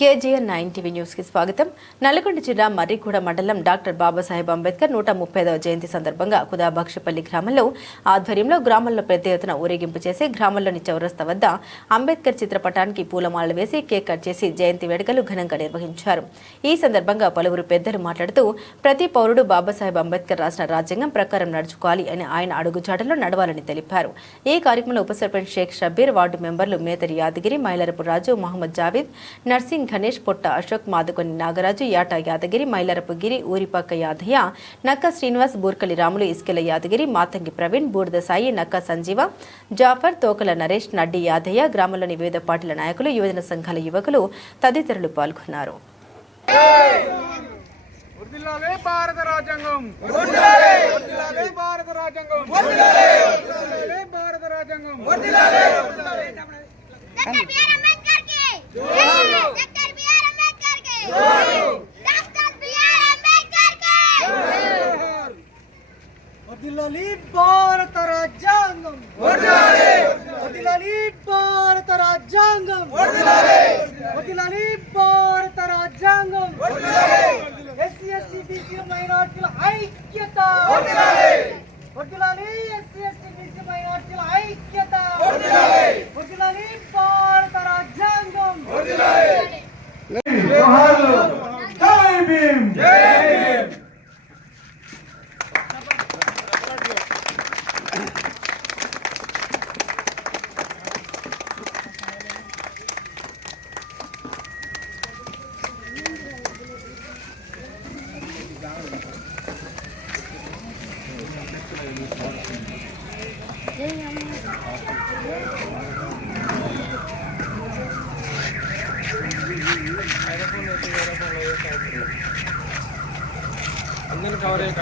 KGN 9 TV news కి స్వాగతం. నల్గొండ జిల్లా మర్రిగూడ మండలం డాక్టర్ బాబాసాహెబ్ అంబేద్కర్ 135వ జయంతి సందర్భంగా కుదాబక్షపల్లి గ్రామంలో ఆధ్వర్యంలో గ్రామంలో పెద్ద ఎత్తున ఊరేగింపు చేసి గ్రామంలోని చౌరస్తా వద్ద అంబేద్కర్ చిత్రపటానికి పూలమాలలు వేసి కేక్ కట్ చేసి జయంతి వేడుకలు ఘనంగా నిర్వహించారు. ఈ సందర్భంగా పలువురు పెద్దలు మాట్లాడుతూ ప్రతి పౌరుడు బాబాసాహెబ్ అంబేద్కర్ రాసిన రాజ్యాంగం ప్రకారం నడుచుకోవాలి అని ఆయన అడుగుజాడలో నడవాలని తెలిపారు. ఈ కార్యక్రమంలో ఉప సర్పంచ్ షేక్ షబ్బీర్, వార్డు మెంబర్లు మేతరి యాదగిరి, మైలరపు రాజు, మహమ్మద్ జావేద్, నర్సింగ్ గణేష్, పొట్ట అశోక్, మాదకొని నాగరాజు, యాట యాదగిరి, మైలరపు గిరి, ఊరిపాక యాదయ్య, నక్క శ్రీనివాస్, బూర్కలి రాములు, ఇస్కెల యాదగిరి, మాతంగి ప్రవీణ్, బూడిద సాయి, నక్క సంజీవ, జాఫర్, తోకల నరేష్, నడ్డి యాదయ్య, గ్రామంలోని వివిధ పార్టీల నాయకులు, యువజన సంఘాల యువకులు తదితరులు పాల్గొన్నారు. వర్ధిల్లాలి భారత రాజ్యాంగం, వర్ధిల్లాలి భారత రాజ్యాంగం, వర్ధిల్లాలి భారత రాజ్యాంగం, ఎస్సీ ఎస్టీ బీసీ మైనార్టీల ఐక్యత, వర్ధిల్లాలి ఎస్సీ ఎస్టీ బీసీ మైనార్టీల ఐక్యత, వర్ధిల్లాలి భారత రాజ్యాంగం. జై భీమ్, జై భీమ్. అందరూ కవర్ ఇక్కడ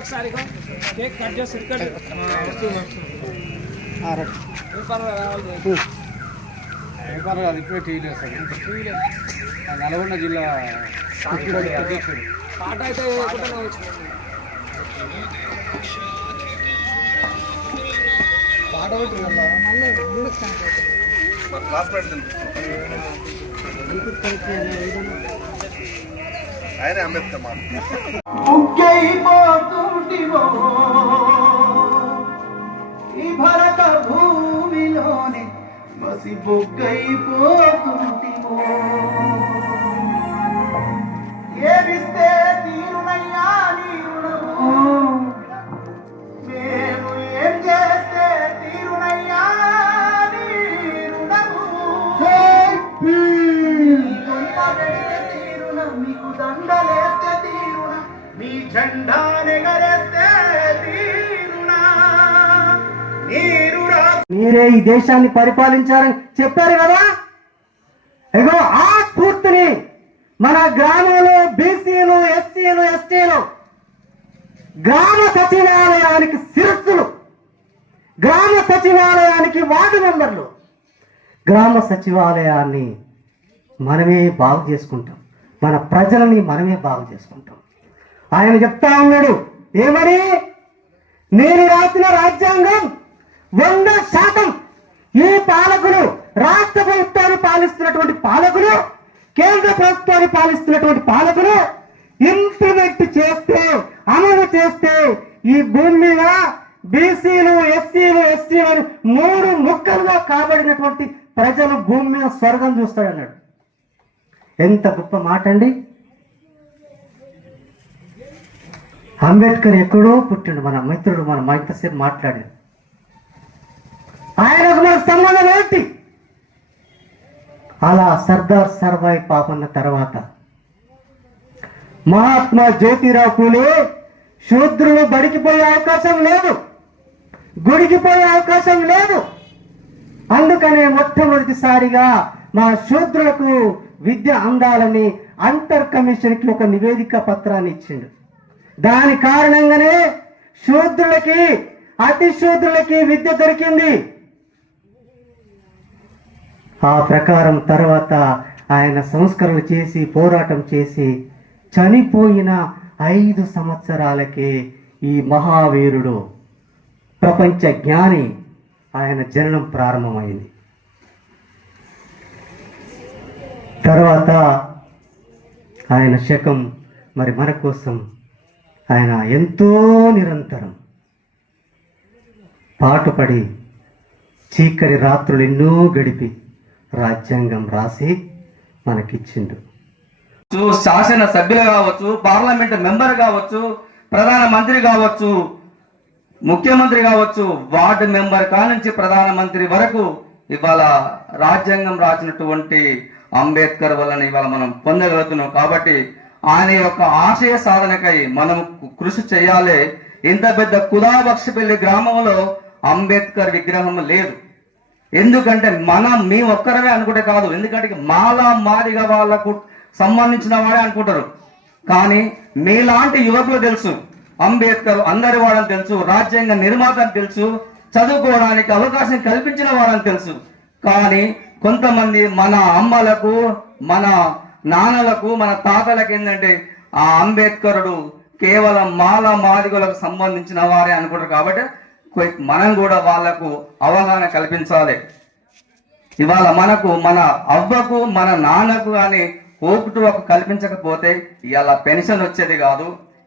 ఒకసారి కేక్ కట్ చేసి ఇక్కడ ఇప్పుడే టీవీ లేదు. నల్గొండ జిల్లా పాట అయితే ఆయన అంబేద్కర్ ఈ భరత భూమిలోనే మసి బొగ్గైపోతుంటిమో, ఏమిస్తే తీరునయ్యా నీ రుణము, మేము ఏం చేస్తే తీరునయ్యా నీ రుణము, కొంత పెడితే తీరున, మీకు దండలేస్తే తీరున, మీ జెండానెగరేస్తే తీరునా, మీరే ఈ దేశాన్ని పరిపాలించారని చెప్పారు కదా. ఇగో ఆ స్ఫూర్తిని మన గ్రామంలో బీసీలు, ఎస్సీలు, ఎస్టీలు గ్రామ సచివాలయానికి శిరస్సులు, గ్రామ సచివాలయానికి వార్డు మెంబర్లు, గ్రామ సచివాలయాన్ని మనమే బాగు చేసుకుంటాం, మన ప్రజలని మనమే బాగు చేసుకుంటాం. ఆయన చెప్తా ఉన్నాడు ఏమని, నేను రాసిన రాజ్యాంగం 100% ఈ పాలకులు, రాష్ట్ర ప్రభుత్వాన్ని పాలిస్తున్నటువంటి పాలకులు, కేంద్ర ప్రభుత్వాన్ని పాలిస్తున్నటువంటి పాలకులు ఇంప్లిమెంట్ చేస్తే, అమలు చేస్తే ఈ భూమి మీద బీసీలు, ఎస్సీలు, ఎస్టీలు 3 ముక్కలుగా కాబడినటువంటి ప్రజలు భూమి మీద స్వర్గం చూస్తాడన్నాడు. ఎంత గొప్ప మాట అండి. అంబేద్కర్ ఎక్కడో పుట్టిండు, మన మిత్రుడు, మన ఇంతసేపు మాట్లాడాడు. ఆయనకు మన సంబంధం ఏంటి? అలా సర్దార్ సర్వాయి పాపన్న తర్వాత మహాత్మా జ్యోతిరావు పూలే శూద్రులు బడికి పోయే అవకాశం లేదు, గుడికి పోయే అవకాశం లేదు. అందుకనే మొట్టమొదటిసారిగా మా శూద్రులకు విద్య అందాలని అంతర్ కమిషన్కి ఒక నివేదిక పత్రాన్ని ఇచ్చిండు. దాని కారణంగానే శూద్రులకి, అతి శూద్రులకి విద్య దొరికింది. ఆ ప్రకారం తర్వాత ఆయన సంస్కరణ చేసి, పోరాటం చేసి చనిపోయిన 5 సంవత్సరాలకే ఈ మహావీరుడు ప్రపంచ జ్ఞాని ఆయన జననం ప్రారంభమైంది. తర్వాత ఆయన శకం మరి మన కోసం ఆయన ఎంతో నిరంతరం పాటుపడి చీకటి రాత్రులు ఎన్నో గడిపి రాజ్యాంగం రాసి మనకిచ్చిండు. శాసన సభ్యులు కావచ్చు, పార్లమెంట్ మెంబర్ కావచ్చు, ప్రధానమంత్రి కావచ్చు, ముఖ్యమంత్రి కావచ్చు, వార్డు మెంబర్ కానుంచి ప్రధానమంత్రి వరకు ఇవాళ రాజ్యాంగం రాసినటువంటి అంబేద్కర్ వలన ఇవాళ మనం పొందగలుగుతున్నాం. కాబట్టి ఆయన యొక్క ఆశయ సాధనకై మనం కృషి చేయాలి. ఇంత పెద్ద కుదాబక్షపల్లి గ్రామంలో అంబేద్కర్ విగ్రహం లేదు. ఎందుకంటే మీ ఒక్కరమే అనుకుంటే కాదు, ఎందుకంటే మాదిగా వాళ్ళకు సంబంధించిన వాడే అనుకుంటారు. కానీ మీలాంటి యువకులు తెలుసు అంబేద్కర్ అందరి వాడని తెలుసు, రాజ్యాంగ నిర్మాత అని తెలుసు, చదువుకోవడానికి అవకాశం కల్పించిన వాడని తెలుసు. కానీ కొంతమంది మన అమ్మలకు, మన నాన్నలకు, మన తాతలకు ఏంటంటే ఆ అంబేద్కరుడు కేవలం మాదిగలకు సంబంధించిన వారే అనుకుంటారు. కాబట్టి మనం కూడా వాళ్లకు అవగాహన కల్పించాలి. ఇవాళ మనకు మన అవ్వకు, మన నాన్నకు కానీ ఓటు హక్కు కల్పించకపోతే ఇవాళ పెన్షన్ వచ్చేది కాదు,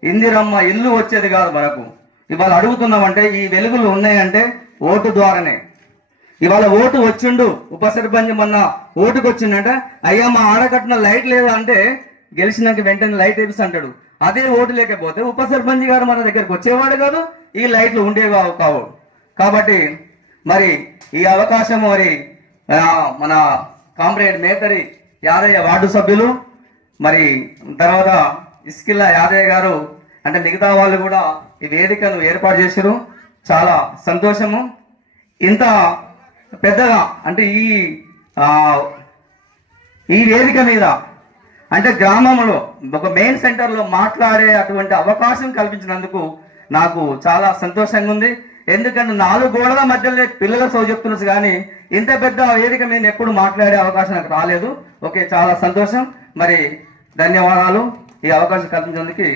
ఇందిరమ్మ ఇల్లు వచ్చేది కాదు. మనకు ఇవాళ అడుగుతున్నామంటే ఈ వెలుగులు ఉన్నాయంటే ఓటు ద్వారానే. ఇవాళ ఓటు వచ్చిండు, ఉప సర్పంచ్ మొన్న ఓటుకు వచ్చిందంటే అయ్యా మా ఆడకట్టిన లైట్ లేదా అంటే గెలిచినాక వెంటనే లైట్ వేపిస్తా అంటాడు. అదే ఓటు లేకపోతే ఉప సర్పంచ్ గారు మన దగ్గరకు వచ్చేవాడు కాదు, ఈ లైట్లు ఉండేవి కావు. కాబట్టి మరి ఈ అవకాశం మరి మన కామ్రేడ్ మేతరి యాదయ్య వార్డు సభ్యులు, మరి తర్వాత ఇస్కిల్లా యాదయ్య గారు అంటే మిగతా వాళ్ళు కూడా ఈ వేదికను ఏర్పాటు చేశారు. చాలా సంతోషము. ఇంత పెద్దగా అంటే ఈ వేదిక మీద అంటే గ్రామంలో ఒక మెయిన్ సెంటర్లో మాట్లాడే అటువంటి అవకాశం కల్పించినందుకు నాకు చాలా సంతోషంగా ఉంది. ఎందుకంటే 4 గోడల మధ్యలో పిల్లల సౌ చెప్తున్నారు కానీ ఇంత పెద్ద వేదిక మీద ఎప్పుడు మాట్లాడే అవకాశం నాకు రాలేదు. ఓకే, చాలా సంతోషం. మరి ధన్యవాదాలు ఈ అవకాశం కల్పించినందుకు.